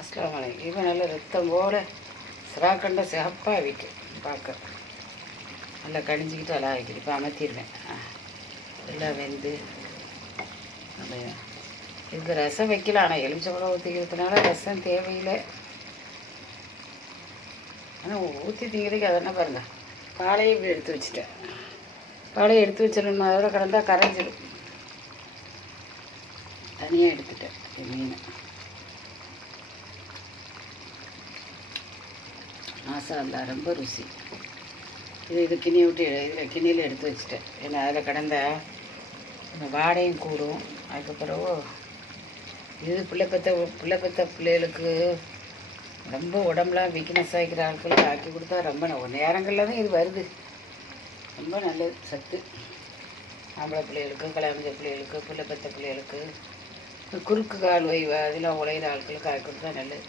அஸ்லாம் வலைக்கும். இவன் நல்ல ரத்தம் போல சிராக்கண்ட சிகப்பாக விட்டு பார்க்க நல்லா கடிஞ்சிக்கிட்டு அழகா வைக்கிது. இப்போ அமர்த்திடுவேன். எல்லாம் வெந்து அந்த இதுக்கு ரசம் வைக்கல. ஆனால் எலுமிச்சம்பழம் ஊற்றிக்கிறதுனால ரசம் தேவையில்லை. ஆனால் ஊற்றி திங்கிறதுக்கு அதெல்லாம் பாருங்கள். பாலையை இப்படி எடுத்து வச்சுட்டேன். பாலையை எடுத்து வச்சிடணும். அதோட கடந்தால் கரைஞ்சிடும். தனியாக எடுத்துட்டேன் மீனை. மாசா இருந்தா ரொம்ப ருசி. இது கிண்ணி விட்டு இதில் கிண்ணியில் எடுத்து வச்சுட்டேன். ஏன்னா அதில் கடந்த அந்த வாடையும் கூடும். அதுக்கப்புறம் இது பிள்ளை பெற்ற பிள்ளைகளுக்கு ரொம்ப உடம்புலாம் வீக்னஸ் ஆகிக்கிற ஆட்களுக்கு ஆக்கி கொடுத்தா ரொம்ப நேரங்களில் தான் இது வருது. ரொம்ப நல்லது சத்து. ஆம்பளை பிள்ளைகளுக்கு, கல்யாண பிள்ளைகளுக்கு, பிள்ளை பெற்ற பிள்ளைகளுக்கு, குறுக்கு கால் வை அதெல்லாம் உழையிற ஆட்களுக்கு ஆக்கி கொடுத்தா நல்லது.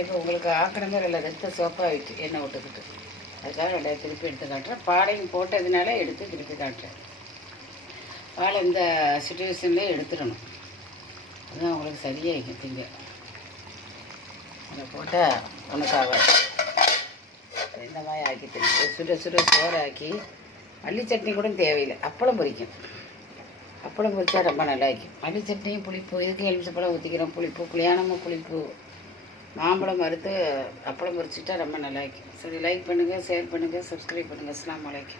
இப்போ உங்களுக்கு ஆக்கணுமே இல்லை, ரத்த சோப்பாகிட்டு எண்ணெய் விட்டுக்கிட்டு. அதுக்காக ரெண்டாயிரம் திருப்பி எடுத்து காட்டுறேன். பாலையும் போட்டதுனால எடுத்து திருப்பி காட்டுறேன். பாலை இந்த சுச்சுவேஷன்லேயே எடுத்துடணும். அதுதான் உங்களுக்கு சரியாகிக்கும். திங்க அதை போட்டால் உனக்கு ஆகாது. இந்த மாதிரி ஆக்கி தெரியும். சுட சோறு ஆக்கி மல்லி சட்னி கூட தேவையில்லை. அப்பளம் பொரிக்கும். அப்பளம் பொரிச்சா ரொம்ப நல்லா இருக்கும். மல்லி சட்னியும் புளிப்பு. இதுக்கு எலுமிச்சப்பழம் ஊற்றிக்கிறோம். புளிப்பு புளியானமாக புளிப்பு. மாம்பழம் வறுத்து அப்பளம் பொரிச்சிட்டா ரொம்ப நல்லா இருக்கும். சரி, லைக் பண்ணுங்கள், ஷேர் பண்ணுங்கள், சப்ஸ்கிரைப் பண்ணுங்கள். அஸ்ஸலாமு அலைக்கும்.